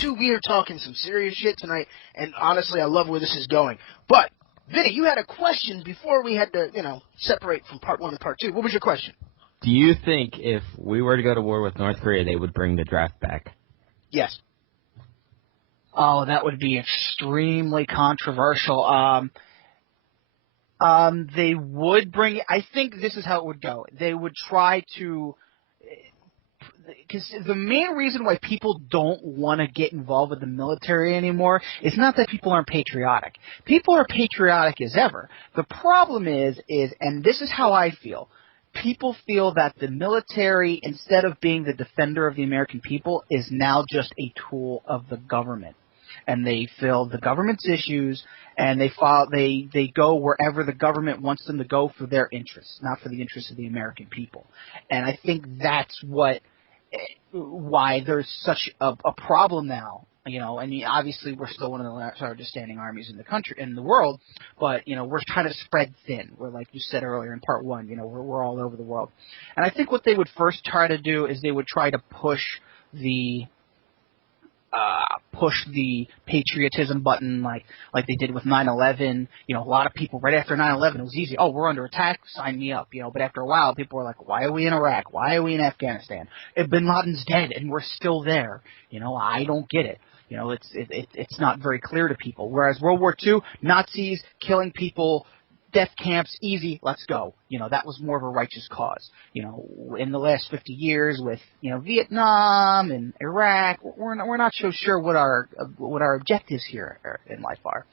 2, we are talking some serious shit tonight, and honestly, I love where this is going. But, Vinny, you had a question before we had to, separate from part 1 and part 2. What was your question? Do you think if we were to go to war with North Korea, they would bring the draft back? Yes. Oh, that would be extremely controversial. They would bring it. I think this is how it would go. They would try to, because the main reason why people don't want to get involved with the military anymore is not that people aren't patriotic. People are patriotic as ever. The problem is, and this is how I feel, people feel that the military, instead of being the defender of the American people, is now just a tool of the government. And they fill the government's issues, and they go wherever the government wants them to go for their interests, not for the interests of the American people. And I think that's why there's such a problem now. And obviously we're still one of the largest standing armies in the country, in the world, but we're kind of spread thin. We're, like you said earlier in part 1, we're all over the world. And I think what they would first try to do is they would try to push the patriotism button like they did with 9/11. A lot of people right after 9/11, it was easy. Oh, we're under attack, sign me up. But after a while, people were like, why are we in Iraq? Why are we in Afghanistan? If Bin Laden's dead and we're still there. I don't get it. It's not very clear to people. Whereas World War II, Nazis killing people, death camps, easy, let's go. That was more of a righteous cause. In the last 50 years with, Vietnam and Iraq, we're not so sure what our objectives here in life are.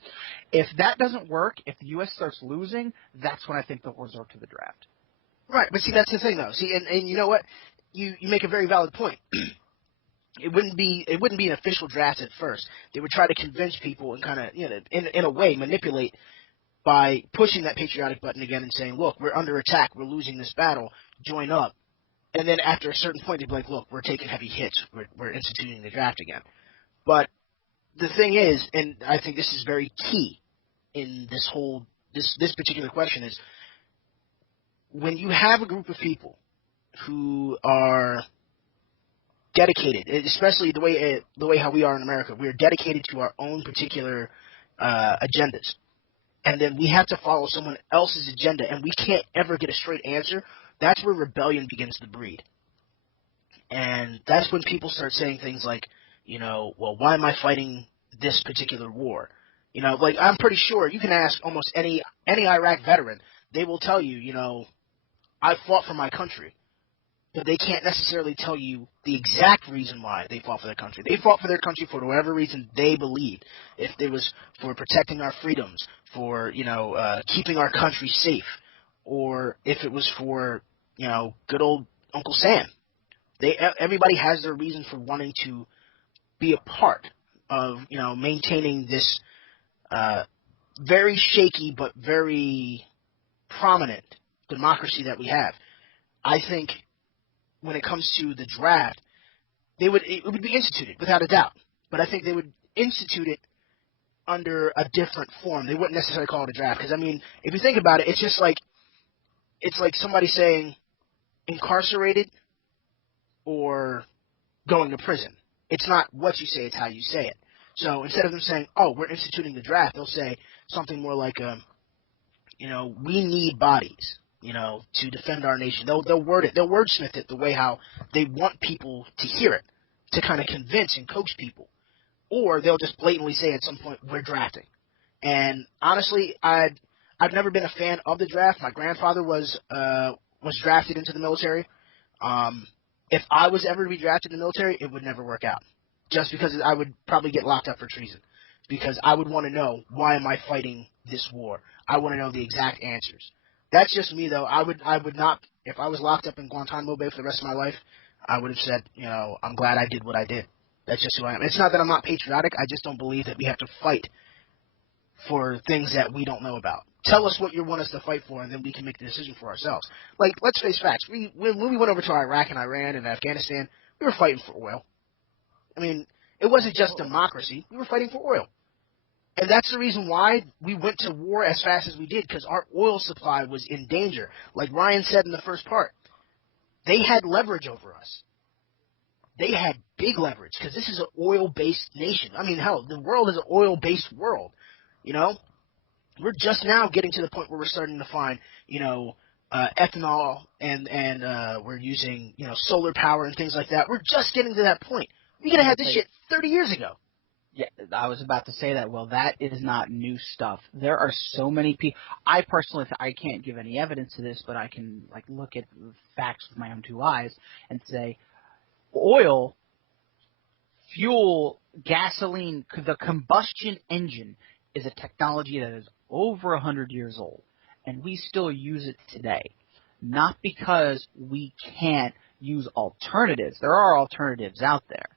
If that doesn't work, if the U.S. starts losing, that's when I think they'll resort to the draft. Right, but see, that's the thing, though. See, and you know what? You make a very valid point. It wouldn't be an official draft at first. They would try to convince people and kind of, in a way, manipulate by pushing that patriotic button again and saying, look, we're under attack, we're losing this battle, join up. And then after a certain point, they'd be like, look, we're taking heavy hits, we're instituting the draft again. But the thing is, and I think this is very key in this particular question, is when you have a group of people who are dedicated, especially the way how we are in America, we are dedicated to our own particular agendas. And then we have to follow someone else's agenda, and we can't ever get a straight answer. That's where rebellion begins to breed. And that's when people start saying things like, well, why am I fighting this particular war? Like, I'm pretty sure you can ask almost any Iraq veteran. They will tell you, I fought for my country. But they can't necessarily tell you the exact reason why they fought for their country. They fought for their country for whatever reason they believed. If it was for protecting our freedoms, for, keeping our country safe, or if it was for, good old Uncle Sam. Everybody has their reason for wanting to be a part of, maintaining this very shaky but very prominent democracy that we have. I think when it comes to the draft, it would be instituted without a doubt. But I think they would institute it under a different form. They wouldn't necessarily call it a draft because, if you think about it, it's like somebody saying incarcerated or going to prison. It's not what you say; it's how you say it. So instead of them saying, "Oh, we're instituting the draft," they'll say something more like, "We need bodies." To defend our nation. They'll word it. They'll wordsmith it the way how they want people to hear it, to kind of convince and coach people. Or they'll just blatantly say at some point, we're drafting. And honestly, I've never been a fan of the draft. My grandfather was drafted into the military. If I was ever to be drafted in the military, it would never work out. Just because I would probably get locked up for treason. Because I would want to know, why am I fighting this war? I want to know the exact answers. That's just me, though. I would not, if I was locked up in Guantanamo Bay for the rest of my life, I would have said, I'm glad I did what I did. That's just who I am. It's not that I'm not patriotic. I just don't believe that we have to fight for things that we don't know about. Tell us what you want us to fight for, and then we can make the decision for ourselves. Like, let's face facts. When we went over to Iraq and Iran and Afghanistan, we were fighting for oil. It wasn't just democracy. We were fighting for oil. And that's the reason why we went to war as fast as we did, because our oil supply was in danger. Like Ryan said in the first part, they had leverage over us. They had big leverage because this is an oil-based nation. I mean, hell, the world is an oil-based world. You know, we're just now getting to the point where we're starting to find, ethanol and we're using, solar power and things like that. We're just getting to that point. We could have had this shit 30 years ago. Yeah, I was about to say that. Well, that is not new stuff. There are so many people. I personally, I can't give any evidence to this, but I can look at the facts with my own two eyes and say, oil, fuel, gasoline, the combustion engine is a technology that is over 100 years old, and we still use it today. Not because we can't use alternatives. There are alternatives out there.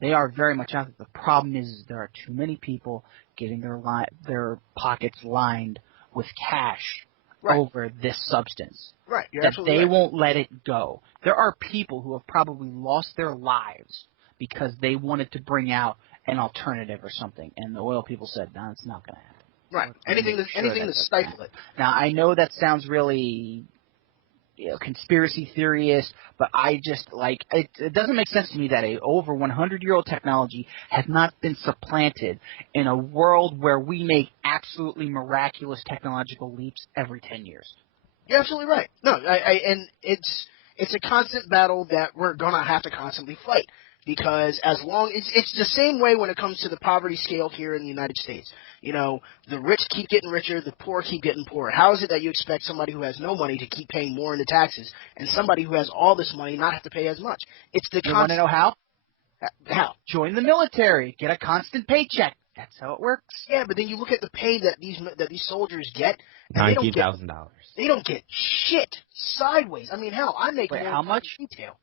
They are very much out there. The problem is there are too many people getting their pockets lined with cash over this substance. Right. You're that absolutely they right. won't let it go. There are people who have probably lost their lives because they wanted to bring out an alternative or something, and the oil people said, "No, it's not going to happen." Right. Anything to stifle it. Now, I know that sounds really conspiracy theorist, but I just it doesn't make sense to me that a over 100-year-old technology has not been supplanted in a world where we make absolutely miraculous technological leaps every 10 years. You're absolutely right. No, and it's a constant battle that we're gonna have to constantly fight because it's the same way when it comes to the poverty scale here in the United States. The rich keep getting richer, the poor keep getting poorer. How is it that you expect somebody who has no money to keep paying more in the taxes and somebody who has all this money not have to pay as much? It's the You want to know how? How? Join the military. Get a constant paycheck. That's how it works. Yeah, but then you look at the pay that these soldiers get. $19,000. They don't get shit sideways. I mean, hell, I make Wait, more how much? Retail.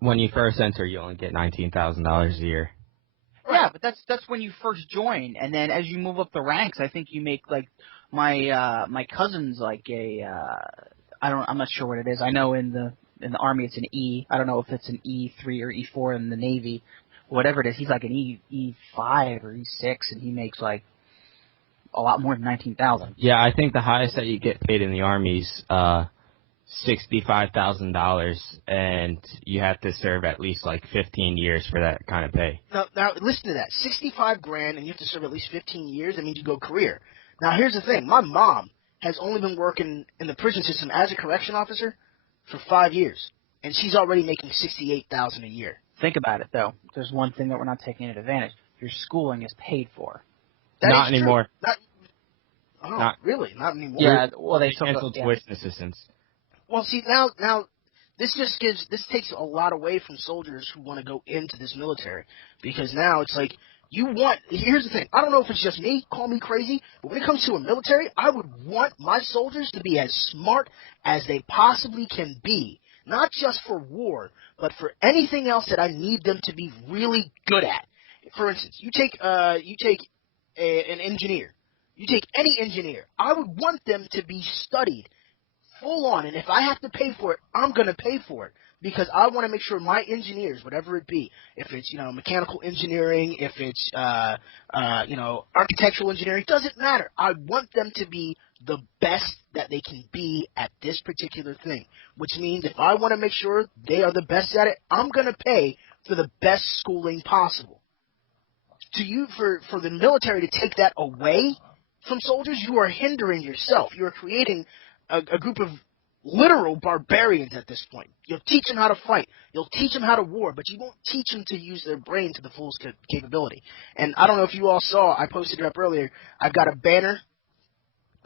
When you first enter, you only get $19,000 a year. Yeah, but that's when you first join, and then as you move up the ranks, I think you make my cousin's I'm not sure what it is. I know in the Army it's an E. I don't know if it's an E3 or E4 in the Navy, whatever it is. He's like an E5 or E6, and he makes a lot more than 19,000. Yeah, I think the highest that you get paid in the Army's $65,000, and you have to serve at least 15 years for that kind of pay. Now listen to that. $65,000 and you have to serve at least 15 years. That means you go career. Now here's the thing. My mom has only been working in the prison system as a correction officer for 5 years, and she's already making $68,000 a year. Think about it though. There's one thing that we're not taking advantage. Your schooling is paid for. Not anymore. Really? Not anymore. Yeah. Well, they canceled tuition assistance. Well, see, now this takes a lot away from soldiers who want to go into this military, because now it's here's the thing. I don't know if it's just me, call me crazy, but when it comes to a military, I would want my soldiers to be as smart as they possibly can be, not just for war, but for anything else that I need them to be really good at. For instance, you take an engineer. You take any engineer. I would want them to be studied full on, and if I have to pay for it, I'm going to pay for it, because I want to make sure my engineers, whatever it be, if it's, mechanical engineering, if it's, architectural engineering, doesn't matter. I want them to be the best that they can be at this particular thing, which means if I want to make sure they are the best at it, I'm going to pay for the best schooling possible. For the military to take that away from soldiers, you are hindering yourself. You are creating a group of literal barbarians at this point. You'll teach them how to fight. You'll teach them how to war, but you won't teach them to use their brain to the fullest capability. And I don't know if you all saw, I posted it up earlier, I've got a banner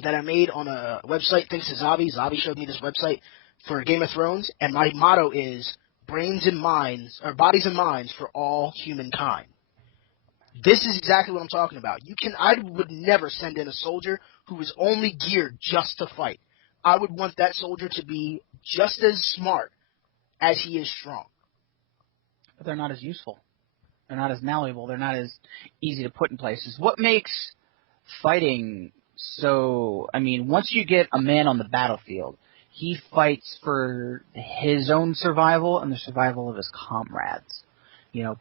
that I made on a website thanks to Zabi. Zabi showed me this website for Game of Thrones, and my motto is bodies and minds for all humankind. This is exactly what I'm talking about. I would never send in a soldier who is only geared just to fight. I would want that soldier to be just as smart as he is strong. But they're not as useful. They're not as malleable. They're not as easy to put in places. What makes fighting so... once you get a man on the battlefield, he fights for his own survival and the survival of his comrades.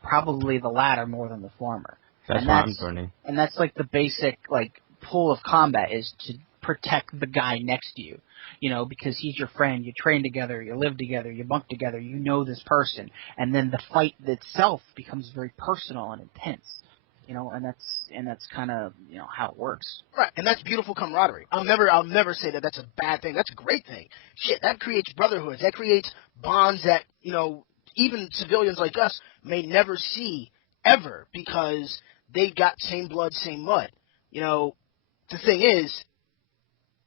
Probably the latter more than the former. That's what I'm learning. And that's the basic, pull of combat is to protect the guy next to you, you know, because he's your friend. You train together, you live together, you bunk together, you know this person, and then the fight itself becomes very personal and intense, you know, and that's kind of, you know, how it works. Right, and that's beautiful camaraderie. I'll never say that that's a bad thing. That's a great thing. Shit, that creates brotherhoods. That creates bonds that, you know, even civilians like us may never see ever because they got same blood, same mud. You know, the thing is,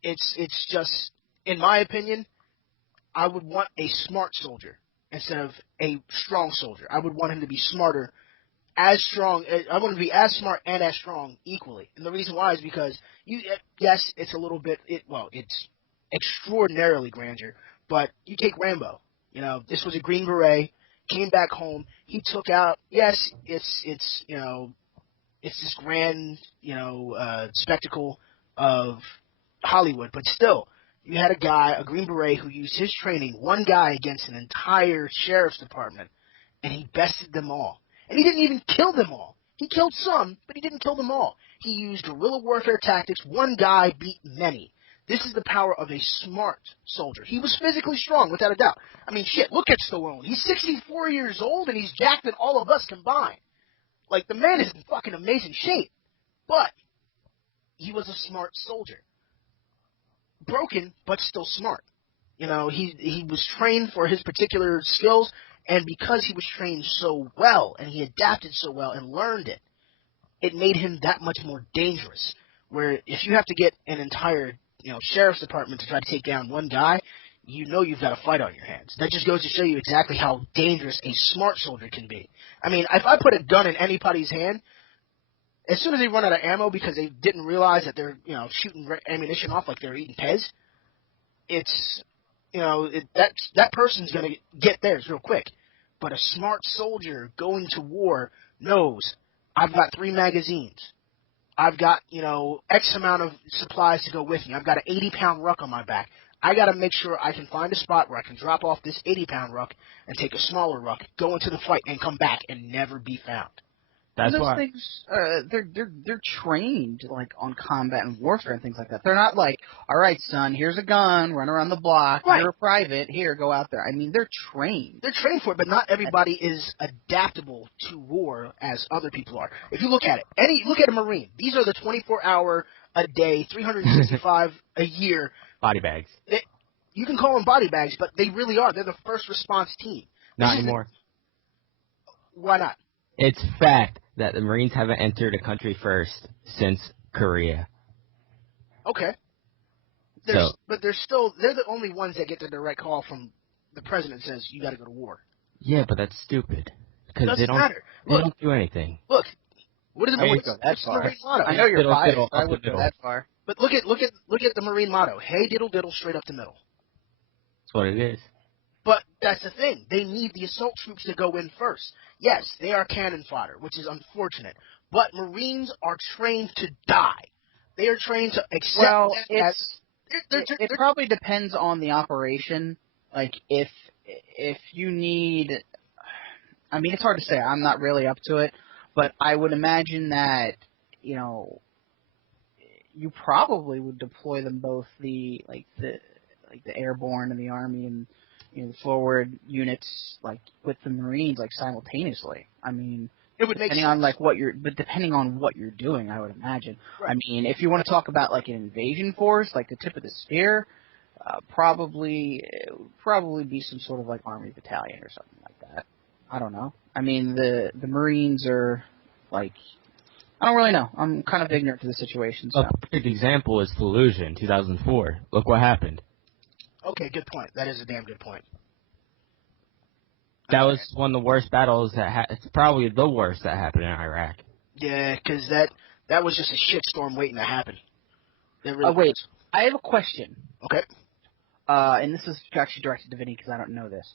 it's just, in my opinion, I would want a smart soldier instead of a strong soldier. I would want him to be smarter, as strong. I want him to be as smart and as strong equally. And the reason why is because yes, it's a little bit. It's extraordinarily grandeur. But you take Rambo. You know, this was a Green Beret. Came back home. He took out. Yes, it's you know, it's this grand, you know, spectacle of Hollywood, but still, you had a Green Beret, who used his training, one guy against an entire sheriff's department, and he bested them all. And he didn't even kill them all. He killed some, but he didn't kill them all. He used guerrilla warfare tactics. One guy beat many. This is the power of a smart soldier. He was physically strong, without a doubt. I mean, shit, look at Stallone. He's 64 years old, and he's jacked than all of us combined. Like, the man is in fucking amazing shape. But he was a smart soldier. Broken, but still smart. You know, he was trained for his particular skills, and because he was trained so well, and he adapted so well and learned it, it made him that much more dangerous. Where if you have to get an entire, you know, sheriff's department to try to take down one guy, you know you've got a fight on your hands. That just goes to show you exactly how dangerous a smart soldier can be. I mean, if I put a gun in anybody's hand, as soon as they run out of ammo because they didn't realize that they're, you know, shooting ammunition off like they're eating Pez, it's, you know, that person's going to get theirs real quick. But a smart soldier going to war knows, I've got 3 magazines. I've got, you know, X amount of supplies to go with me. I've got an 80-pound ruck on my back. I got to make sure I can find a spot where I can drop off this 80-pound ruck and take a smaller ruck, go into the fight, and come back and never be found. That's those why things, they're trained like on combat and warfare and things like that. They're not like, all right, son, here's a gun, run around the block. Right. You're a private. Here, go out there. I mean, they're trained. They're trained for it, but not everybody is adaptable to war as other people are. If you look at it, look at a Marine. These are the 24-hour a day, 365 a year body bags. You can call them body bags, but they really are. They're the first response team. Not anymore. Why not? It's fact that the Marines haven't entered a country first since Korea. Okay. But they're the only ones that get the direct call from the president says you got to go to war. Yeah, but that's stupid because they don't matter. They don't do anything. Look, what is the Marine go that far. motto? I know you're Diddle, biased. diddle, I up wouldn't the go middle. that far. But look at the Marine motto. Hey, diddle, diddle, straight up the middle. That's what it is. But that's the thing. They need the assault troops to go in first. Yes, they are cannon fodder, which is unfortunate. But Marines are trained to die. They are trained to accept that it probably depends on the operation. Like, if you need... I mean, it's hard to say. I'm not really up to it. But I would imagine that, you know, you probably would deploy them both the airborne and the Army and, you know, the forward units, like, with the Marines, like, simultaneously. I mean, it would make depending on what you're doing, I would imagine. Right. I mean, if you want to talk about, like, an invasion force, like the tip of the spear, probably be some sort of, like, Army battalion or something like that. I don't know. I mean, the Marines are, like, I don't really know. I'm kind of ignorant to the situation. So. A perfect example is Fallujah in 2004. Look what happened. Okay, good point. That is a damn good point. That was one of the worst battles it's probably the worst that happened in Iraq. Yeah, because that was just a shitstorm waiting to happen. Really wait, I have a question. Okay. And this is actually directed to Vinny because I don't know this.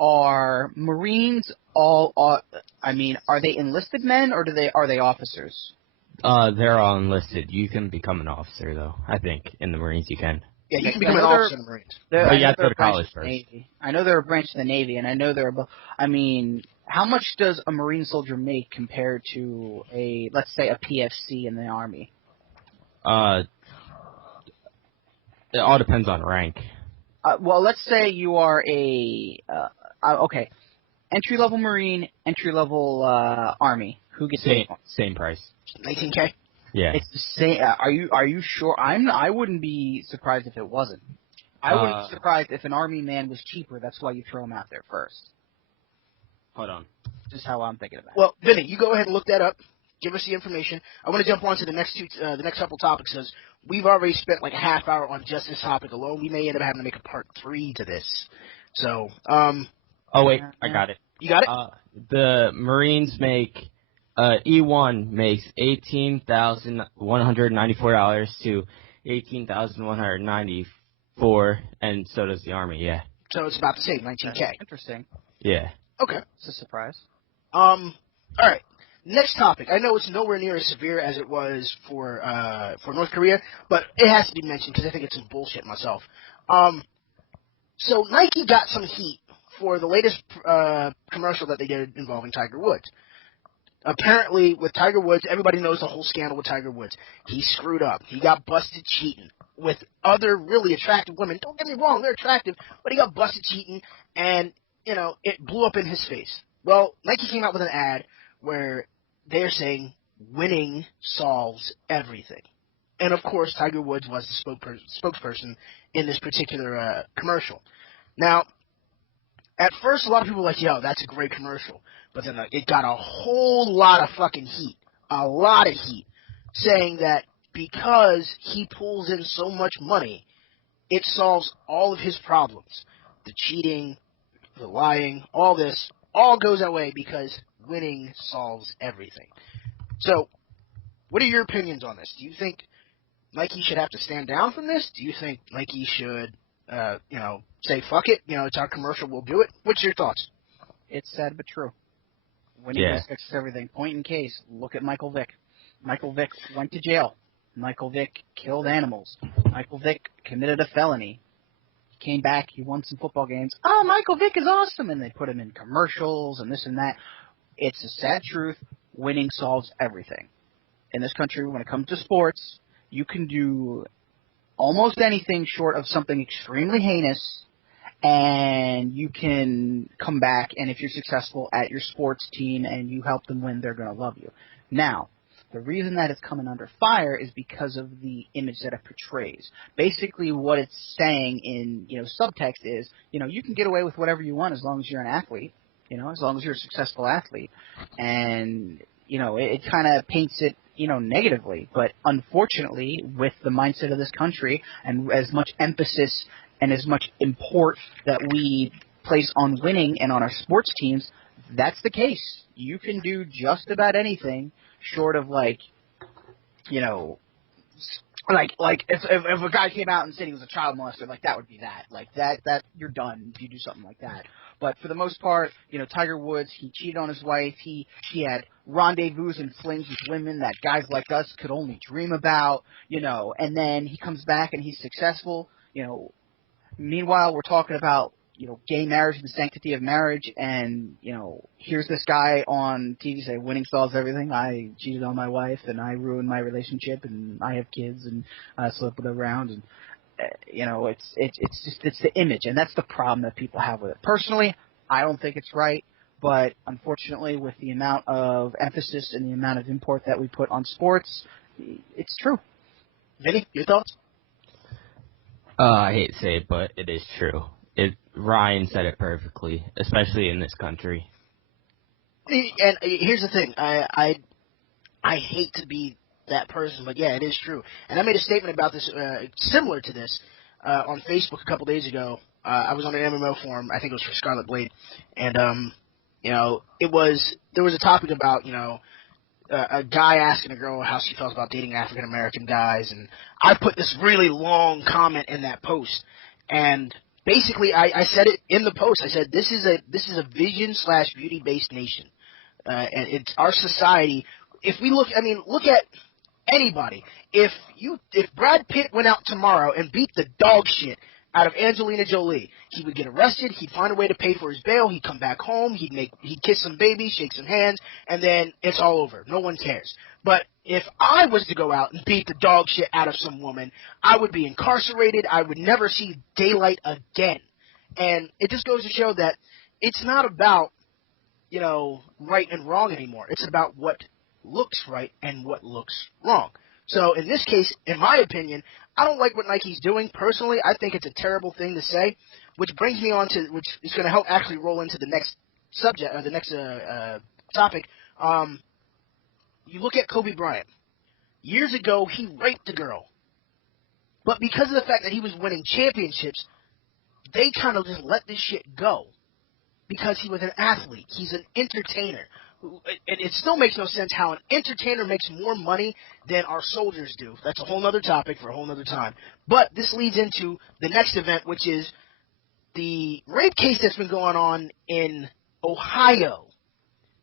Are Marines are they enlisted men or are they officers? They're all enlisted. You can become an officer, though. I think in the Marines you can. Yeah, you can become an officer in the Marines. But you have to go to college first. I know they're a branch of the Navy, and I know I mean, how much does a Marine soldier make compared to let's say, a PFC in the Army? It all depends on rank. Well, let's say you are okay, entry-level Marine, entry-level Army. Who gets Same price. 19K. Yeah. It's the same. Are you sure? I wouldn't be surprised if it wasn't. I wouldn't be surprised if an Army man was cheaper. That's why you throw him out there first. Hold on. Just how I'm thinking about it. Well, Vinny, you go ahead and look that up. Give us the information. I want to jump on to the next couple topics because we've already spent like a half hour on just this topic alone. We may end up having to make a part 3 to this. So, Oh wait, I got it. You got it? The Marines make E1 makes $18,194 to $18,194, and so does the Army. Yeah. So it's about the same, 19K. Interesting. Yeah. Okay. It's a surprise. All right. Next topic. I know it's nowhere near as severe as it was for North Korea, but it has to be mentioned because I think it's some bullshit myself. So Nike got some heat for the latest commercial that they did involving Tiger Woods. Apparently, with Tiger Woods, everybody knows the whole scandal with Tiger Woods. He screwed up. He got busted cheating with other really attractive women. Don't get me wrong, they're attractive, but he got busted cheating, and, it blew up in his face. Well, Nike came out with an ad where they're saying winning solves everything. And, of course, Tiger Woods was the spokesperson in this particular commercial. Now, at first, a lot of people were like, yo, that's a great commercial. But then it got a whole lot of fucking heat, a lot of heat, saying that because he pulls in so much money, it solves all of his problems. The cheating, the lying, all this, all goes away because winning solves everything. So, what are your opinions on this? Do you think Nike should have to stand down from this? Do you think Nike should, say, fuck it, it's our commercial, we'll do it? What's your thoughts? It's sad but true. Winning fixes everything. Point in case, look at Michael Vick. Michael Vick went to jail. Michael Vick killed animals. Michael Vick committed a felony. He came back, he won some football games. Oh, Michael Vick is awesome! And they put him in commercials and this and that. It's a sad truth. Winning solves everything. In this country, when it comes to sports, you can do almost anything short of something extremely heinous, and you can come back, and if you're successful at your sports team and you help them win, they're going to love you. Now, the reason that it's coming under fire is because of the image that it portrays. Basically, what it's saying in, subtext is, you can get away with whatever you want as long as you're an athlete, as long as you're a successful athlete. And, it kind of paints it, negatively. But unfortunately, with the mindset of this country and as much emphasis and as much import that we place on winning and on our sports teams, that's the case. You can do just about anything short of like if a guy came out and said he was a child molester, like that would be that. Like that you're done if you do something like that. But for the most part, Tiger Woods, he cheated on his wife. He had rendezvous and flings with women that guys like us could only dream about, and then he comes back and he's successful, Meanwhile, we're talking about, gay marriage and the sanctity of marriage, and, here's this guy on TV say, winning solves everything. I cheated on my wife, and I ruined my relationship, and I have kids, and I slept with her around, and, it's the image, and that's the problem that people have with it. Personally, I don't think it's right, but unfortunately, with the amount of emphasis and the amount of import that we put on sports, it's true. Vinny, your thoughts? I hate to say it, but it is true. Ryan said it perfectly, especially in this country. And here's the thing. I hate to be that person, but yeah, it is true. And I made a statement about this, similar to this, on Facebook a couple days ago. I was on an MMO forum. I think it was for Scarlet Blade, and there was a topic about a guy asking a girl how she felt about dating African American guys, and I put this really long comment in that post, and basically I said it in the post. I said this is a vision/beauty based nation, and it's our society. If we look at anybody. If Brad Pitt went out tomorrow and beat the dog shit out of Angelina Jolie. He would get arrested, he'd find a way to pay for his bail, he'd come back home, he'd kiss some babies, shake some hands, and then it's all over. No one cares. But if I was to go out and beat the dog shit out of some woman, I would be incarcerated, I would never see daylight again. And it just goes to show that it's not about, right and wrong anymore. It's about what looks right and what looks wrong. So in this case, in my opinion, I don't like what Nike's doing. Personally, I think it's a terrible thing to say, which brings me on to, which is going to help actually roll into the next subject, or the next topic. You look at Kobe Bryant. Years ago, he raped a girl. But because of the fact that he was winning championships, they kind of just let this shit go. Because he was an athlete. He's an entertainer. And it still makes no sense how an entertainer makes more money than our soldiers do. That's a whole other topic for a whole other time. But this leads into the next event, which is the rape case that's been going on in Ohio.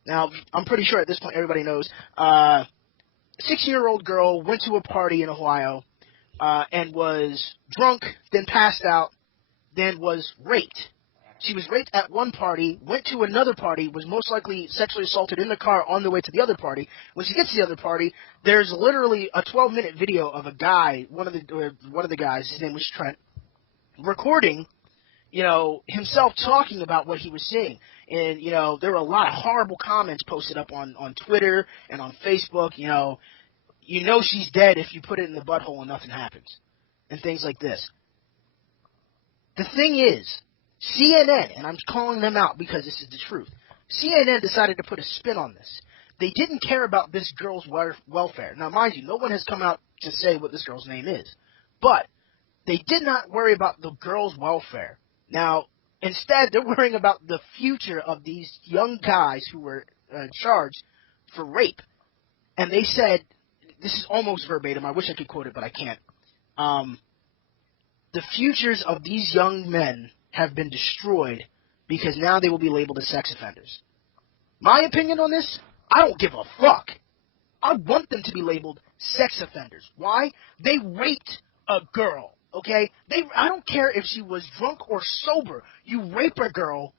Now, I'm pretty sure at this point everybody knows. 16-year-old girl went to a party in Ohio and was drunk, then passed out, then was raped. She was raped at one party, went to another party, was most likely sexually assaulted in the car on the way to the other party. When she gets to the other party, there's literally a 12-minute video of a guy, one of the guys, his name was Trent, recording, himself talking about what he was seeing. And, there were a lot of horrible comments posted up on Twitter and on Facebook. She's dead if you put it in the butthole and nothing happens. And things like this. The thing is, CNN, and I'm calling them out because this is the truth, CNN decided to put a spin on this. They didn't care about this girl's welfare. Now, mind you, no one has come out to say what this girl's name is. But they did not worry about the girl's welfare. Now, instead, they're worrying about the future of these young guys who were charged for rape. And they said, this is almost verbatim, I wish I could quote it, but I can't. The futures of these young men have been destroyed because now they will be labeled as sex offenders. My opinion on this, I don't give a fuck. I want them to be labeled sex offenders. Why? They raped a girl, okay? I don't care if she was drunk or sober. You rape a girl,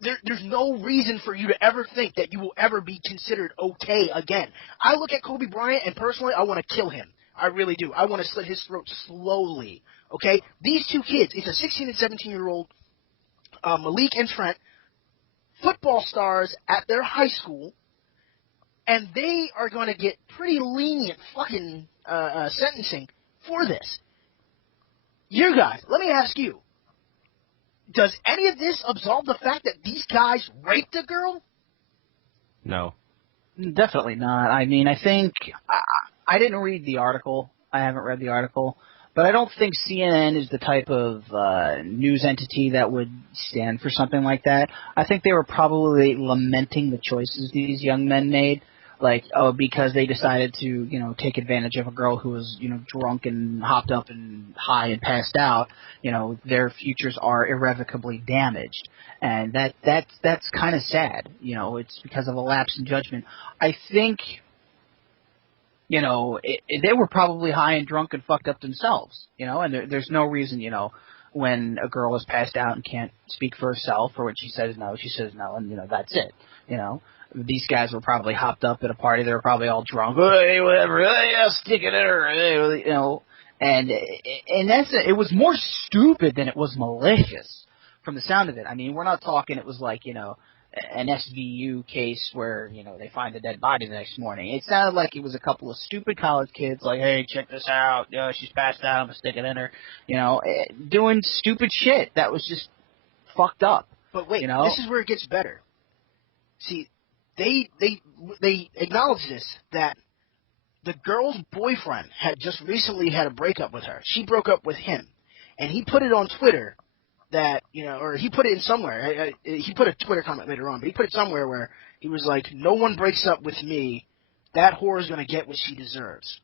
there's no reason for you to ever think that you will ever be considered okay again. I look at Kobe Bryant, and personally, I want to kill him. I really do. I want to slit his throat slowly. Okay? These two kids, it's a 16 and 17-year-old, Malik and Trent, football stars at their high school, and they are going to get pretty lenient fucking sentencing for this. You guys, let me ask you, does any of this absolve the fact that these guys raped a girl? No. Definitely not. I mean, I think I didn't read the article. I haven't read the article. But I don't think CNN is the type of news entity that would stand for something like that. I think they were probably lamenting the choices these young men made, because they decided to, take advantage of a girl who was, drunk and hopped up and high and passed out. Their futures are irrevocably damaged. And that's kind of sad. It's because of a lapse in judgment. I think they were probably high and drunk and fucked up themselves, and there's no reason, when a girl is passed out and can't speak for herself, or when she says no, and, that's it, These guys were probably hopped up at a party. They were probably all drunk. Hey, whatever. Hey, yeah, stick it in her. And it was more stupid than it was malicious from the sound of it. I mean, we're not talking it was like, an SVU case where, they find a dead body the next morning. It sounded like it was a couple of stupid college kids like, hey, check this out. She's passed out. I'm going to stick it in her. Doing stupid shit that was just fucked up. But wait, this is where it gets better. See, they acknowledge this, that the girl's boyfriend had just recently had a breakup with her. She broke up with him. And he put it on Twitter that, or he put it in somewhere. He put a Twitter comment later on, but he put it somewhere where he was like, no one breaks up with me. That whore is going to get what she deserves.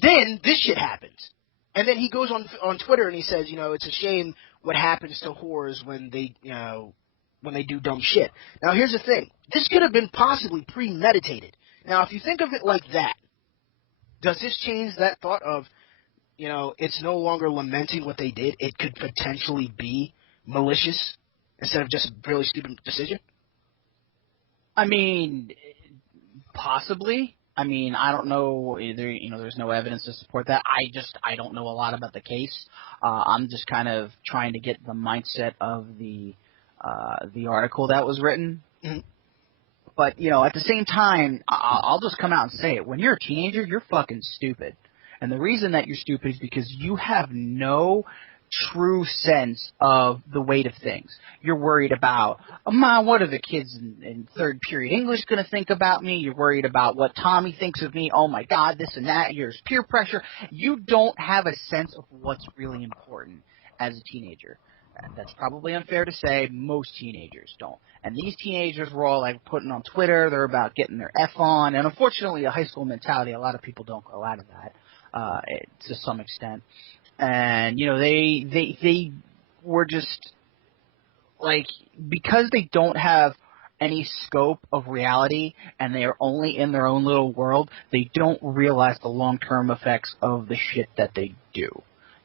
Then this shit happens. And then he goes on Twitter and he says, it's a shame what happens to whores when they, when they do dumb shit. Now, here's the thing. This could have been possibly premeditated. Now, if you think of it like that, does this change that thought of it's no longer lamenting what they did. It could potentially be malicious instead of just a really stupid decision? I mean, possibly. I mean, I don't know. There's no evidence to support that. I don't know a lot about the case. I'm just kind of trying to get the mindset of the article that was written. Mm-hmm. But, at the same time, I'll just come out and say it. When you're a teenager, you're fucking stupid. And the reason that you're stupid is because you have no true sense of the weight of things. You're worried about, what are the kids in third period English going to think about me? You're worried about what Tommy thinks of me. Oh, my God, this and that. There's peer pressure. You don't have a sense of what's really important as a teenager. And that's probably unfair to say. Most teenagers don't. And these teenagers were all like putting on Twitter. They're about getting their F on. And unfortunately, a high school mentality, a lot of people don't grow out of that to some extent. And, they were just like, because they don't have any scope of reality and they are only in their own little world, they don't realize the long-term effects of the shit that they do.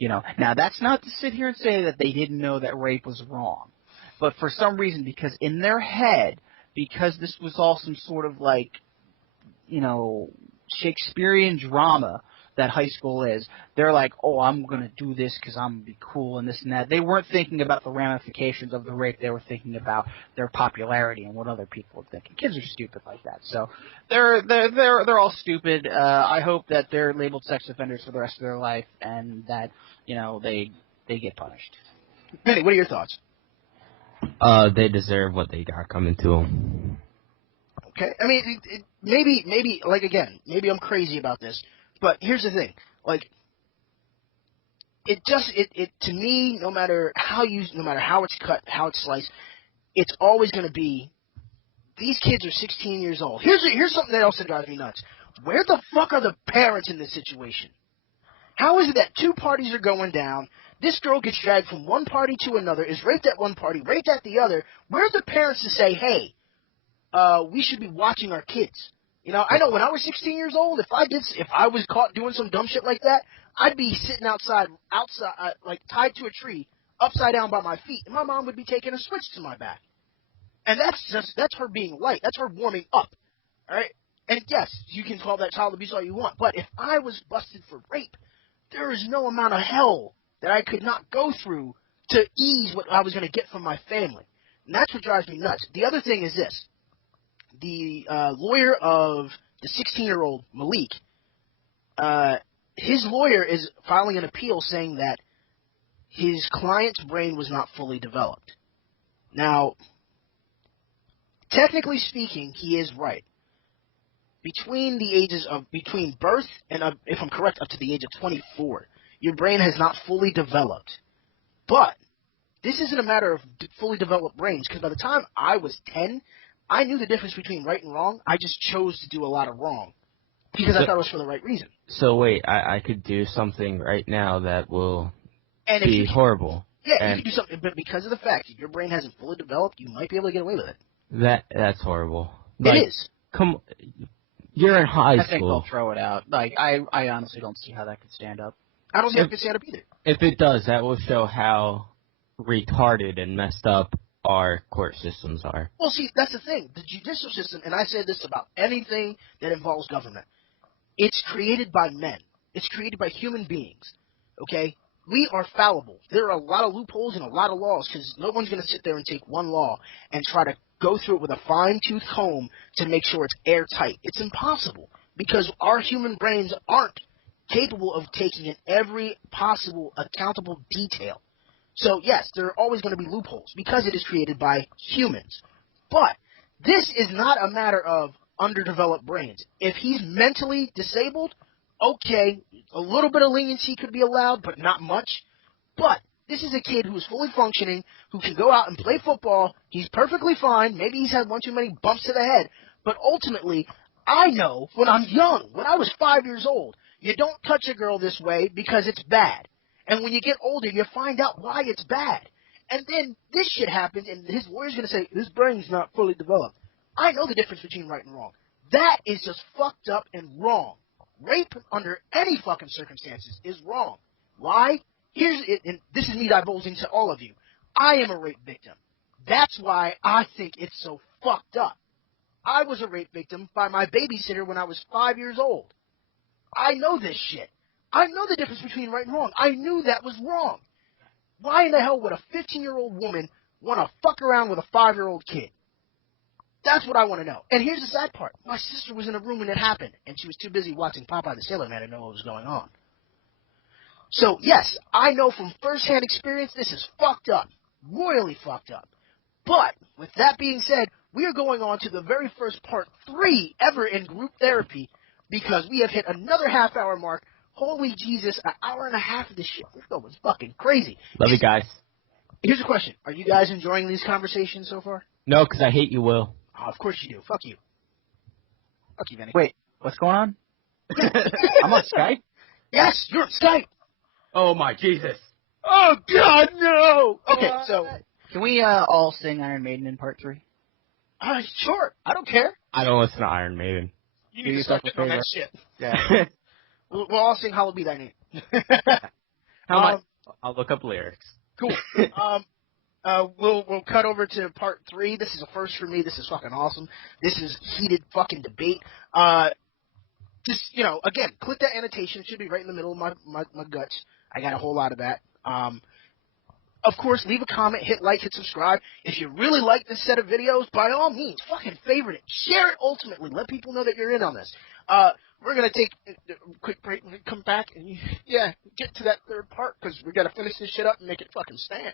Now that's not to sit here and say that they didn't know that rape was wrong. But for some reason, because in their head, because this was all some sort of like, Shakespearean drama that high school is, they're like, oh, I'm going to do this because I'm going to be cool and this and that. They weren't thinking about the ramifications of the rape. They were thinking about their popularity and what other people were thinking. Kids are stupid like that. So they're all stupid. I hope that they're labeled sex offenders for the rest of their life and that, they get punished. Benny, what are your thoughts? They deserve what they got coming to them. Okay. I mean, maybe, like, again, maybe I'm crazy about this. But here's the thing, like, it to me, no matter how it's cut, how it's sliced, it's always going to be, these kids are 16 years old. Here's something else that drives me nuts. Where the fuck are the parents in this situation? How is it that two parties are going down, this girl gets dragged from one party to another, is raped at one party, raped at the other? Where's the parents to say, hey, we should be watching our kids? I know when I was 16 years old, if I was caught doing some dumb shit like that, I'd be sitting outside, like tied to a tree, upside down by my feet, and my mom would be taking a switch to my back. And that's her being light. That's her warming up. All right? And yes, you can call that child abuse all you want, but if I was busted for rape, there is no amount of hell that I could not go through to ease what I was going to get from my family. And that's what drives me nuts. The other thing is this. The lawyer of the 16-year-old, Malik, his lawyer is filing an appeal saying that his client's brain was not fully developed. Now, technically speaking, he is right. Between birth and, if I'm correct, up to the age of 24, your brain has not fully developed. But this isn't a matter of fully developed brains, because by the time I was 10, I knew the difference between right and wrong. I just chose to do a lot of wrong because I thought it was for the right reason. So wait, I could do something right now that will be horrible. Yeah, you could do something, but because of the fact that your brain hasn't fully developed, you might be able to get away with it. That's horrible. It is. You're in high school. I think they'll throw it out. Like, I honestly don't see how that could stand up. I don't see how it could stand up either. If it does, that will show how retarded and messed up our court systems are. Well, see, that's the thing. The judicial system, and I say this about anything that involves government, it's created by men. It's created by human beings, okay? We are fallible. There are a lot of loopholes and a lot of laws because no one's going to sit there and take one law and try to go through it with a fine-tooth comb to make sure it's airtight. It's impossible because our human brains aren't capable of taking in every possible accountable detail. So, yes, there are always going to be loopholes because it is created by humans. But this is not a matter of underdeveloped brains. If he's mentally disabled, okay, a little bit of leniency could be allowed, but not much. But this is a kid who is fully functioning, who can go out and play football. He's perfectly fine. Maybe he's had one too many bumps to the head. But ultimately, I know when I'm young, when I was 5 years old, you don't touch a girl this way because it's bad. And when you get older, you find out why it's bad. And then this shit happens, and his lawyer's going to say, his brain's not fully developed. I know the difference between right and wrong. That is just fucked up and wrong. Rape under any fucking circumstances is wrong. Why? Here's it, and this is me divulging to all of you. I am a rape victim. That's why I think it's so fucked up. I was a rape victim by my babysitter when I was 5 years old. I know this shit. I know the difference between right and wrong. I knew that was wrong. Why in the hell would a 15-year-old woman want to fuck around with a 5-year-old kid? That's what I want to know. And here's the sad part. My sister was in a room when it happened, and she was too busy watching Popeye the Sailor Man to know what was going on. So, yes, I know from first-hand experience this is fucked up. Royally fucked up. But, with that being said, we are going on to the very first part 3 ever in group therapy because we have hit another half-hour mark. Holy Jesus, an hour and a half of this shit. This was fucking crazy. Love you guys. Here's a question. Are you guys enjoying these conversations so far? No, because I hate you, Will. Oh, of course you do. Fuck you. Fuck you, Vinny. Wait, what's going on? I'm on Skype? Yes, you're on Skype. Oh, my Jesus. Oh, God, no. Okay, so. Can we all sing Iron Maiden in part 3? Sure. I don't care. I don't listen to Iron Maiden. You need to start getting on that shit. Yeah. We'll all sing Hallowed Be Thy Name. I'll look up lyrics. Cool. We'll cut over to part 3. This is a first for me. This is fucking awesome. This is heated fucking debate. Just, again, click that annotation. It should be right in the middle of my guts. I got a whole lot of that. Of course, leave a comment, hit like, hit subscribe. If you really like this set of videos, by all means, fucking favorite it. Share it ultimately. Let people know that you're in on this. We're going to take a quick break and come back and, get to that third part because we got to finish this shit up and make it fucking stand.